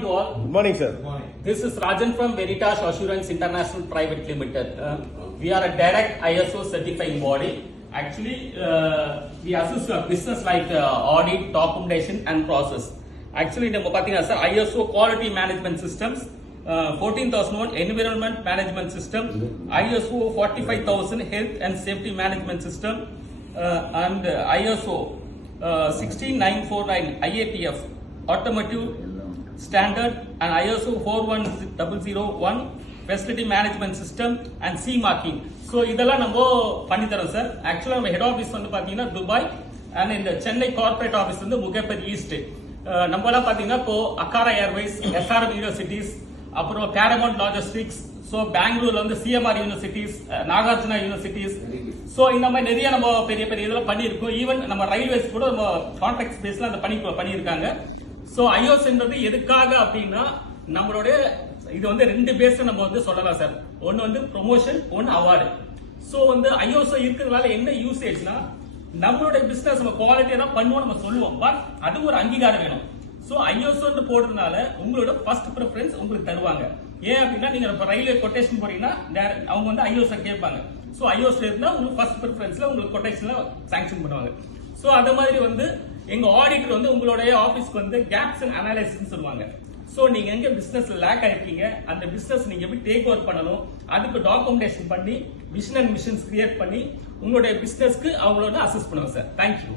To all. Good morning, sir. Good morning. This is Rajan from Veritas Assurance International Private Limited. We are a direct ISO certifying body. Actually, we assist a business like audit, documentation, and process. Actually, we have ISO quality management systems, 14,001 environment management system, ISO 45,000 health and safety management system, and ISO 16949 IATF automotive standard and ISO 41001 facility management system and C marking. So இதெல்லாம் நம்ம பண்ணி தரோம் sir. ஆக்சுவலா நம்ம head office வந்து பாத்தீங்கன்னா Dubai and இந்த Chennai corporate office வந்து முகப்பர் ஈஸ்ட். நம்ம எல்லாம் பாத்தீங்கன்னா இப்போ அக்காரா ஏர்வேஸ், SRM யூனிவர்சிட்டிஸ், அப்புறம் பேரமௌண்ட் லாஜிஸ்டிக்ஸ், சோ பெங்களூர்ல வந்து CMR universities, Nagarjuna universities, so இந்த மாதிரி நிறைய நம்ம பெரிய பெரிய இதெல்லாம் பண்ணியிருக்கோம். ஈவன் நம்ம ரயில்வேஸ் கூட நம்ம கான்ட்ராக்ட் ஸ்பேஸ்ல அந்த பண்ணியிருக்காங்க. சோ ஐஓஎஸ்ன்றது எதுக்காக அப்படின்னா நம்மளுடைய இது வந்து ரெண்டு பேஸ் நம்ம வந்து சொல்லலாம் சார். ஒன்னு வந்து ப்ரொமோஷன், ஒன்னு அவார்டு. சோ வந்து ஐஓஎஸ் இருக்கிறதுனால என்ன யூசேஜ்னா நம்மளுடைய பிசினஸ் நம்ம குவாலிட்டியா தான் பண்ணுவோம் நம்ம சொல்லுவோம், பட் அது ஒரு அங்கீகாரம் வேணும். சோ ஐஓஎஸ் போடுறதுனால உங்களோட ஃபர்ஸ்ட் ப்ரிஃபரன்ஸ் உங்களுக்கு தருவாங்க. ஏன் அப்படின்னா நீங்க இப்ப ரயில்வே கொட்டேஷன் போறீங்கன்னா அவங்க வந்து ஐஓஎஸ் கேட்பாங்க. சோ ஐஓஎஸ் இருந்தா உங்களுக்கு ஃபர்ஸ்ட் ப்ரிஃபரன்ஸ்ல உங்களுக்கு கொட்டேஷன்ல சாங்ஷன் பண்ணுவாங்க. சோ அது மாதிரி வந்து எங்க ஆடிட்டர் வந்து உங்களுடைய ஆபீஸ்க்கு வந்து கேப்ஸ் அண்ட் அனாலிசிஸ் சொல்லுவாங்க. சோ நீங்க எங்க பிசினஸ்ல லேக் ஆயிருக்கீங்க, அந்த பிசினஸ் நீங்க எப்படி டேக் ஓவர் பண்ணணும், அதுக்கு டாக்குமெண்டேஷன் பண்ணி விஷன் அண்ட் மிஷன்ஸ் கிரியேட் பண்ணி உங்களுடைய பிசினஸ்க்கு அவங்களோட அசிஸ்ட் பண்ணுவோம் சார். தேங்க்யூ.